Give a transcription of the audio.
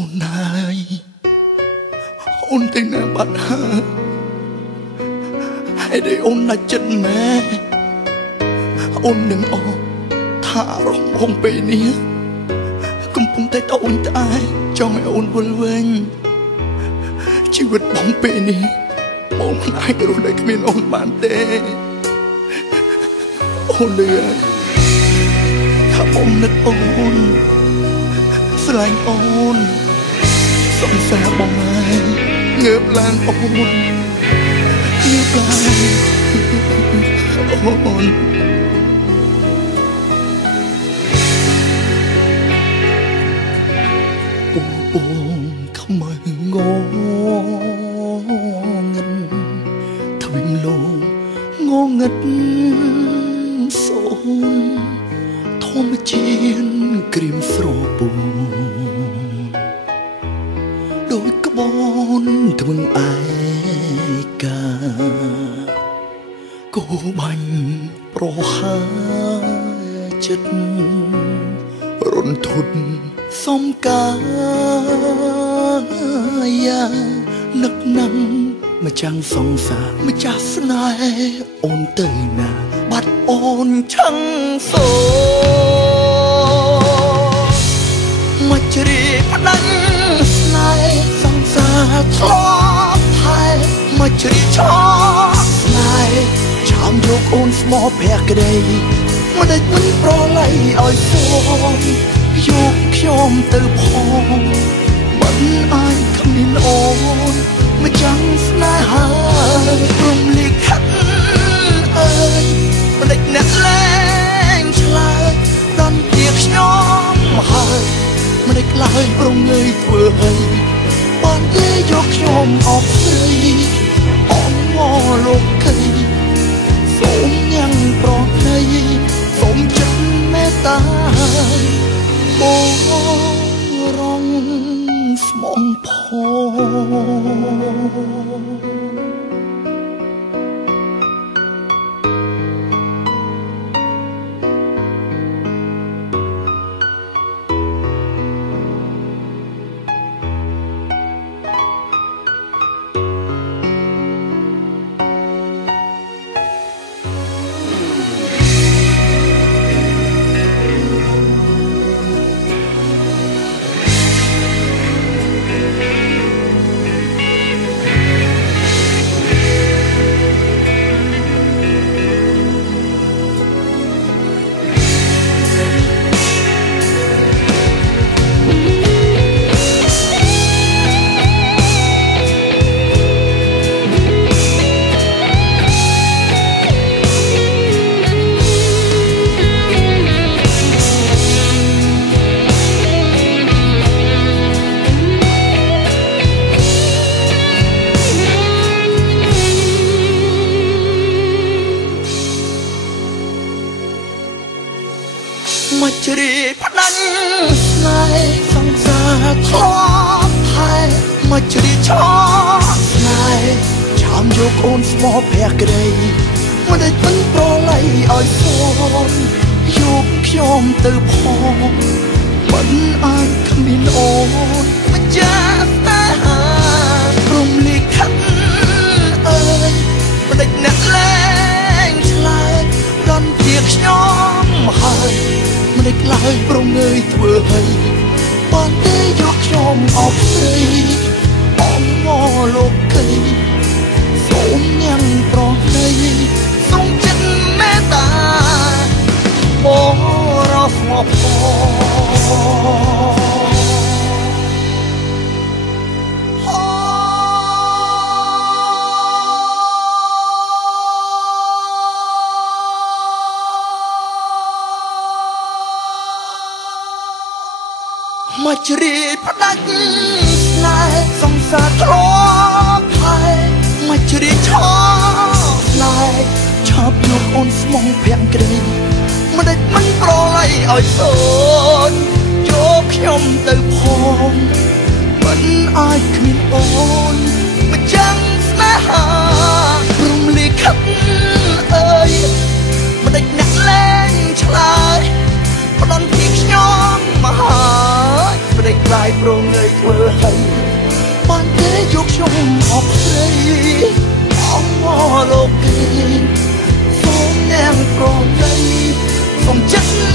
អូនហើយអូនទៅណាបាត់ហើយហើយដែលអូនដាច់ចិត្តម៉ែអូននឹងអត់ថារំបងពេលនេះកំពុងតែត្អូញត្អែចង់ឲ្យអូនវិលវិញជីវិតបងពេលនេះបងមិនអាចរស់នៅគ្មានអូនបានទេអូនលឿថាបងនឹកអូនស្រឡាញ់អូនសង្សារបងហើយងើបឡើងអូនងើបឡើងអូនពងខ្មៅងងឹតទ្វីងលោងងឹតសូនធម្មជាតិក្រៀមស្រពូដោយក្បូនទ្វឹងឯកាគោបាញ់ប្រហើចិត្តរន្ធត់សំកាយានឹកណាំម្ចាំងសងសាម្ចាស់ស្នេហ៍អូនទៅណាបាត់អូនឆឹងសូមកជ្រាបផ្ដាច់ស្នេហ៍សងសាធ្លាប់ថែមកជ្រាបឆោស្នេហ៍ឆោមយកអូនស្មោភក្តីមិនដេចមិនប្រឡ័យឲ្យសួងយកខ្ញុំទៅផងមិនអាចគ្មានអូនម្ចាំងស្នេហាព្រមលិខិតអើយមិនដេចអ្នកលែងឆ្លើយដល់ជាខ្ញុំហើយមិនដេចឡើយព្រមងើយធ្វើឲ្យបានទេយកខ្ញុំអស់ស្រីអងមកលោកគីសូមញ៉ាំងប្រណីសូមចិត្តមេត្តាបងរងស្មងផងមកជ្រាបផ្ដាច់ស្នេហ៍សង្សារធ្លាប់ថែមកជ្រាបឆោស្នេហ៍ឆោមយកអូនស្មោភក្តីមិនដេចមិនប្រឡ័យឲ្យសួនយកខ្ញុំទៅផងមិនអាចគ្មានអូនម្ចាស់ស្នេហាព្រមលិខិតអើយមិនដេចអ្នកលែងឆ្លើយដល់ជាខ្ញុំហើយមិនដេចឡើយប្រងើយធ្វើឲ្យបានទេយកខ្ញុំអស់ស្រីអងមកលោកគីសូមញ៉ាំងប្រណីសូមចិត្តមេត្តាបងរស់មកមកជ្រាបផ្ដាច់ស្នេហ៍សង្សារធ្លាប់ថែមកជ្រាបឆោស្នេហ៍ឆោបយកអូនស្មងភាំងក្តីមិនដេចមិនប្រឡ័យឲ្យសូនយកខ្ញុំទៅផងមិនអាចគ្មានអូនម្ចាំងស្នេហាព្រមលិខិតអើយមិនដេចអ្នកលែងឆ្លើយផ្ដន់ពីខ្ញុំមកហើយ ខ្លាយប្រងើយធ្វើហើយបានគេយកខ្ញុំអបស្រីអងមកលោកគេសូមនាងប្រងើយសូមចិត្ត